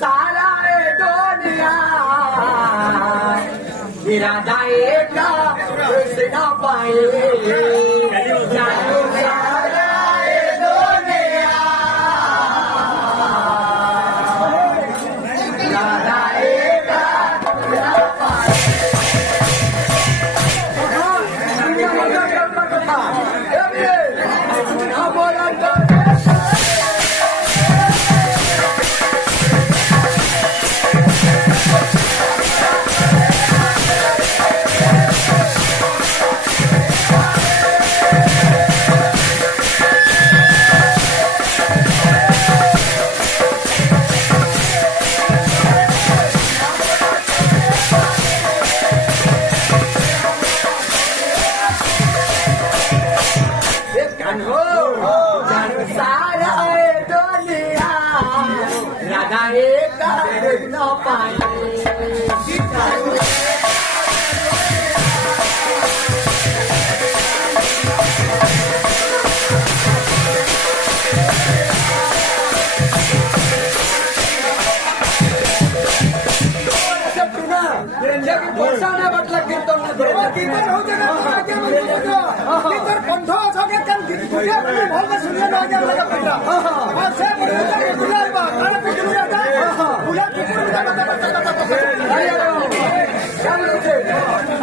सारा दुनिया इरादा एक कृष्ण पाए जानो सारा दुनिया इरादा एक कृष्ण पाए राधा एक न पाए ବର୍ଷାନେ ବଟଲା କୀର୍ତ୍ତନ କୀର୍ତ୍ତନ ହଉଛେ ନା କୀର୍ତ୍ତନ କଣ୍ଠ ଅଛକେ କେନ୍ ଦୁନିଆ ମାନେ ଭଲ ଶୁଣିଲେ ନା ଆଜ୍ଞା ଲାଗା ପଇଲା ସେ ବୁଲାଇବା କାଳେ କୁକୁର ଯାତା ବୁଲା କୁକୁର ଯାତା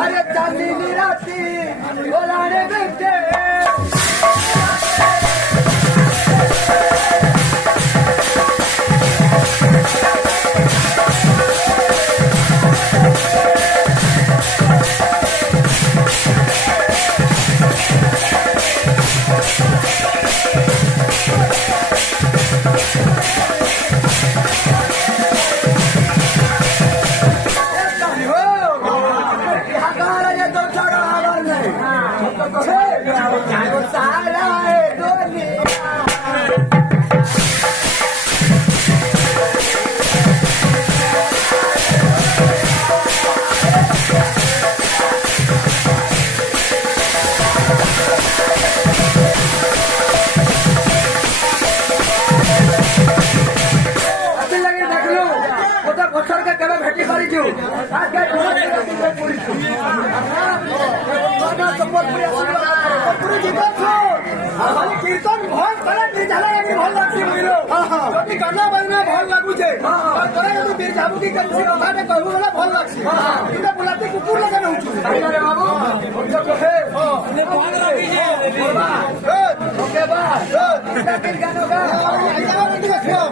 अरे चांदनी राती बोलाने बेटे कीर्तन भल कले निझाला लगी भल लागसी बुझलो जति गाना बजना भल लागुछे करे तू बीर जाबू की कछि कथाटे कहबू वाला भल लागसी इटा बुलाते कुकुर लगा रहउछु अरे बाबू हम तो हे ने कोन रखी जे ओके बा इटा किन गानो का आया रखी रखियो